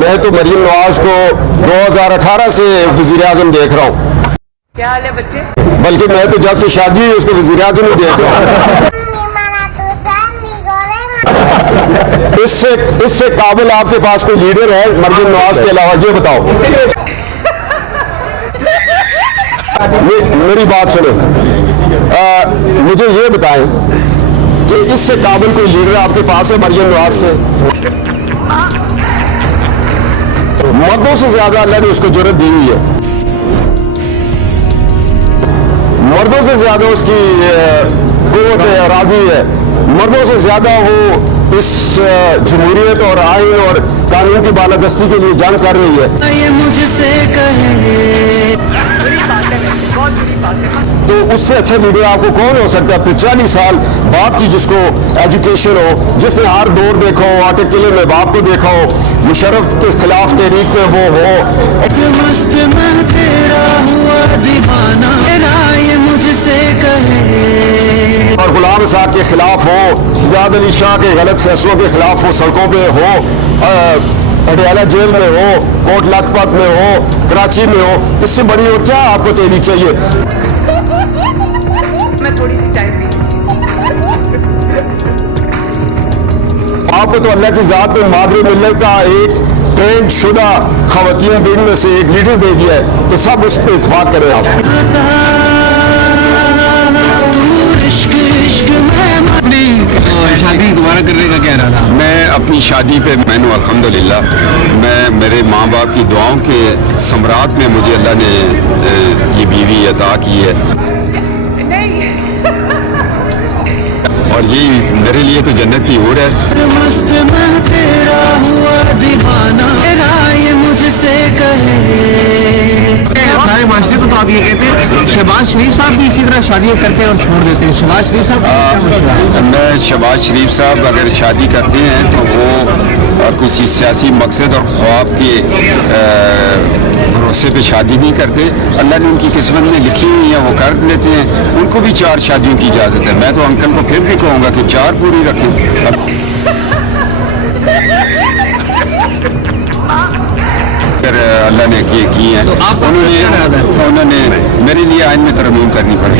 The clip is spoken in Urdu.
میں تو مریم نواز کو 2018 سے وزیر اعظم دیکھ رہا ہوں. کیا حال ہے بچے؟ بلکہ میں تو جب سے شادی ہوئی اس کو وزیر اعظم ہی دیکھ رہا ہوں. اس سے قابل آپ کے پاس کوئی لیڈر ہے مریم نواز کے علاوہ؟ یہ بتاؤ. میری بات سنیں، مجھے یہ بتائیں کہ اس سے قابل کوئی لیڈر آپ کے پاس ہے مریم نواز سے؟ مردوں سے زیادہ اللہ نے اس کو جرأت دی ہوئی ہے. مردوں سے زیادہ اس کی قوت ارادی ہے. مردوں سے زیادہ وہ اس جمہوریت اور آئین اور قانون کی بالادستی کے لیے جنگ کر رہی ہے. یہ مجھ سے کہے تو اس سے اچھا لیڈر آپ کو کون ہو سکتا ہے؟ پھر 40 سال باپ کی جس کو ایجوکیشن ہو، جس نے ہر دور دیکھا ہو، آٹے قلعے میں باپ کو دیکھا ہو، مشرف کے خلاف تحریک میں وہ ہو. مست میں تیرا ہوا دیوانہ، یہ مجھ سے کہے اور غلام صاحب کے خلاف ہو، سجاد علی شاہ کے غلط فیصلوں کے خلاف ہو، سڑکوں پہ ہو، پٹیالہ جیل میں ہو، کوٹ لکھپت میں ہو، کراچی میں ہو. اس سے بڑی اور کیا آپ کو تحریک چاہیے؟ میں تھوڑی سی چائے پی. آپ کو تو اللہ کی ذات میں مادر ملت کا ایک ٹرینڈ شدہ خواتین دن میں سے ایک لیڈر دے دیا ہے، تو سب اس پہ اتفاق کریں. آپ شادی دوبارہ کرنے کا کیا ارادہ؟ میں اپنی شادی پہ میں نے الحمدللہ میرے ماں باپ کی دعاؤں کے ثمرات میں مجھے اللہ نے یہ بیوی عطا کی ہے، اور یہی میرے لیے تو جنت کی حور ہے. مست میں تیرا ہوا دیوانہ، یہ مجھ سے کہے. سارے معاشرے کو تو آپ یہ کہتے ہیں. شہباز شریف صاحب بھی اسی طرح شادیاں کرتے ہیں اور چھوڑ دیتے ہیں. شہباز شریف صاحب کا کیا مشورہ ہے؟ میں شہباز شریف صاحب اگر شادی کرتے ہیں تو وہ کسی سیاسی مقصد اور خواب کے بھروسے پہ شادی نہیں کرتے. اللہ نے ان کی قسمت میں لکھی ہوئی ہیں، وہ کر لیتے ہیں. ان کو بھی 4 شادیوں کی اجازت ہے. میں تو انکل کو پھر بھی کہوں گا کہ 4 پوری رکھیں. اگر اللہ نے کی ہیں انہوں نے میرے لیے آئین میں ترمیم کرنی پڑے.